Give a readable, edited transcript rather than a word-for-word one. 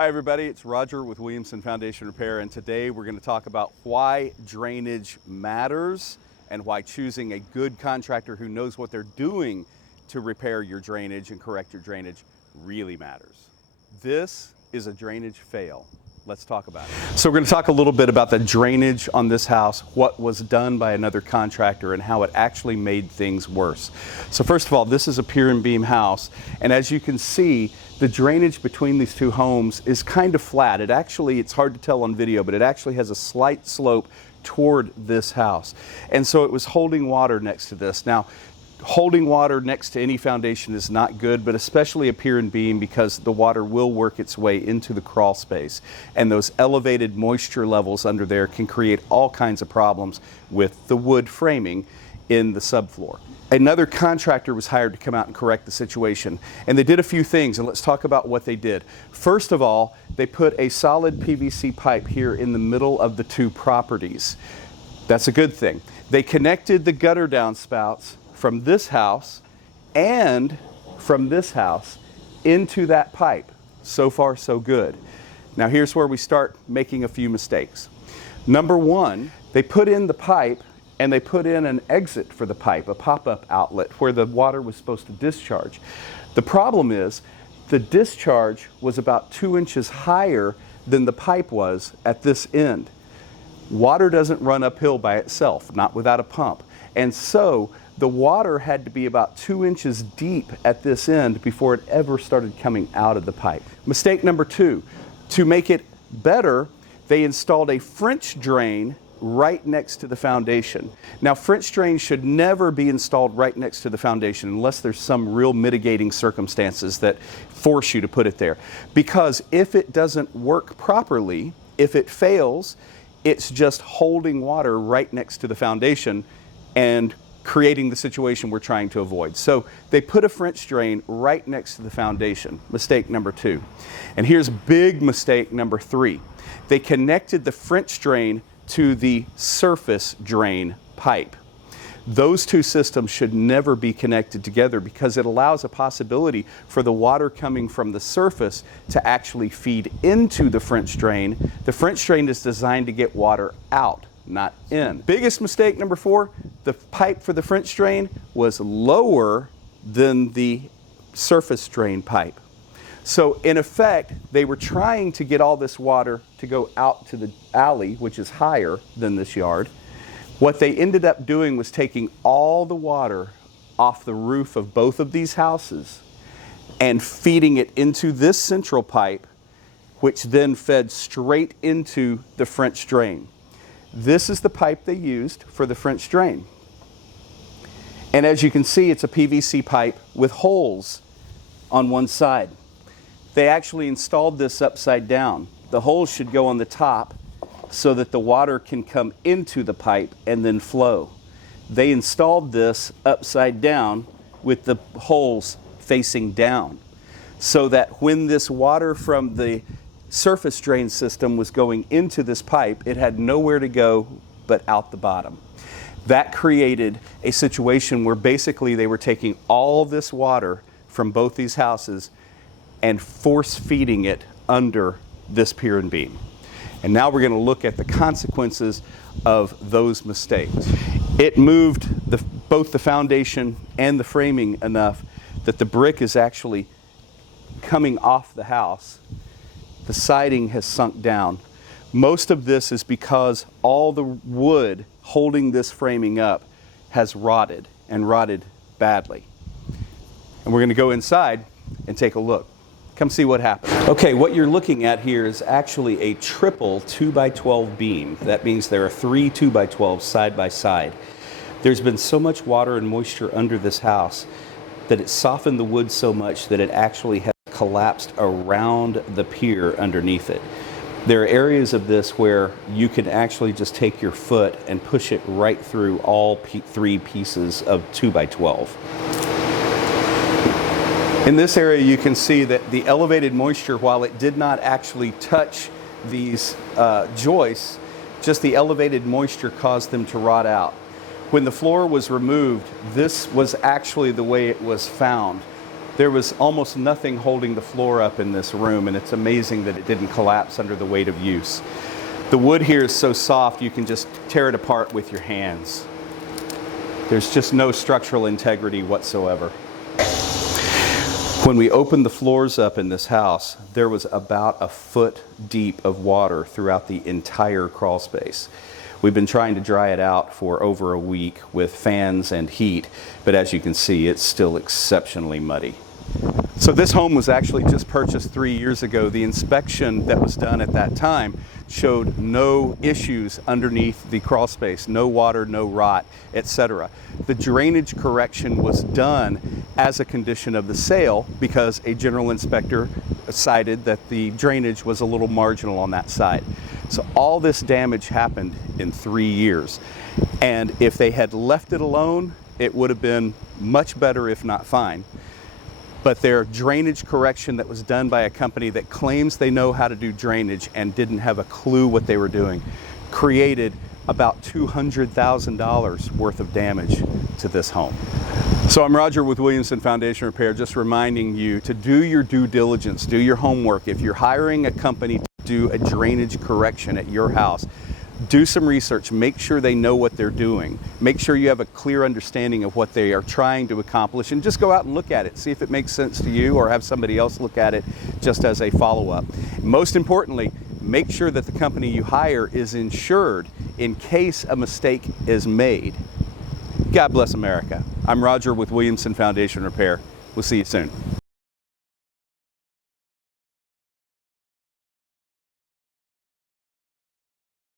Hi everybody, it's Roger with Williamson Foundation Repair, and today we're going to talk about why drainage matters and why choosing a good contractor who knows what they're doing to repair your drainage and correct your drainage really matters. This is a drainage fail. Let's talk about it. So we're going to talk a little bit about the drainage on this house, what was done by another contractor and how it actually made things worse. So first of all, this is a pier and beam house, and as you can see, the drainage between these two homes is kind of flat. It's hard to tell on video, but it actually has a slight slope toward this house. And so it was holding water next to this. Now, holding water next to any foundation is not good, but especially a pier and beam, because the water will work its way into the crawl space. And those elevated moisture levels under there can create all kinds of problems with the wood framing in the subfloor. Another contractor was hired to come out and correct the situation, and they did a few things, and let's talk about what they did. First of all, they put a solid PVC pipe here in the middle of the two properties. That's a good thing. They connected the gutter downspouts from this house and from this house into that pipe. So far, so good. Now here's where we start making a few mistakes. Number one, they put in the pipe and they put in an exit for the pipe, a pop-up outlet where the water was supposed to discharge. The problem is the discharge was about 2 inches higher than the pipe was at this end. Water doesn't run uphill by itself, not without a pump. And so the water had to be about 2 inches deep at this end before it ever started coming out of the pipe. Mistake number two, to make it better, they installed a French drain right next to the foundation. Now, French drains should never be installed right next to the foundation unless there's some real mitigating circumstances that force you to put it there. Because if it doesn't work properly, if it fails, it's just holding water right next to the foundation and creating the situation we're trying to avoid. So they put a French drain right next to the foundation. Mistake number two. And here's big mistake number three. They connected the French drain to the surface drain pipe. Those two systems should never be connected together because it allows a possibility for the water coming from the surface to actually feed into the French drain. The French drain is designed to get water out, not in. Biggest mistake number four, the pipe for the French drain was lower than the surface drain pipe. So in effect, they were trying to get all this water to go out to the alley, which is higher than this yard. What they ended up doing was taking all the water off the roof of both of these houses and feeding it into this central pipe, which then fed straight into the French drain. This is the pipe they used for the French drain. And as you can see, it's a PVC pipe with holes on one side. They actually installed this upside down. The holes should go on the top so that the water can come into the pipe and then flow. They installed this upside down with the holes facing down so that when this water from the surface drain system was going into this pipe, it had nowhere to go but out the bottom. That created a situation where basically they were taking all this water from both these houses and force feeding it under this pier and beam. And now we're going to look at the consequences of those mistakes. It moved both the foundation and the framing enough that the brick is actually coming off the house. The siding has sunk down. Most of this is because all the wood holding this framing up has rotted, and rotted badly. And we're going to go inside and take a look. Come see what happened. Okay, what you're looking at here is actually a triple 2x12 beam. That means there are 3 2x12s side by side. There's been so much water and moisture under this house that it softened the wood so much that it actually has collapsed around the pier underneath it. There are areas of this where you can actually just take your foot and push it right through all 3 pieces of 2x12. In this area, you can see that the elevated moisture, while it did not actually touch these joists, just the elevated moisture caused them to rot out. When the floor was removed, this was actually the way it was found. There was almost nothing holding the floor up in this room, and it's amazing that it didn't collapse under the weight of use. The wood here is so soft you can just tear it apart with your hands. There's just no structural integrity whatsoever. When we opened the floors up in this house, there was about a foot deep of water throughout the entire crawl space. We've been trying to dry it out for over a week with fans and heat, but as you can see, it's still exceptionally muddy. So this home was actually just purchased 3 years ago. The inspection that was done at that time showed no issues underneath the crawl space, no water, no rot, etc. The drainage correction was done as a condition of the sale because a general inspector cited that the drainage was a little marginal on that side. So all this damage happened in 3 years. And if they had left it alone, it would have been much better, if not fine. But their drainage correction that was done by a company that claims they know how to do drainage and didn't have a clue what they were doing created about $200,000 worth of damage to this home. So I'm Roger with Williamson Foundation Repair, just reminding you to do your due diligence, do your homework. If you're hiring a company to do a drainage correction at your house, do some research, make sure they know what they're doing. Make sure you have a clear understanding of what they are trying to accomplish, and just go out and look at it. See if it makes sense to you, or have somebody else look at it just as a follow-up. Most importantly, make sure that the company you hire is insured in case a mistake is made. God bless America. I'm Roger with Williamson Foundation Repair. We'll see you soon.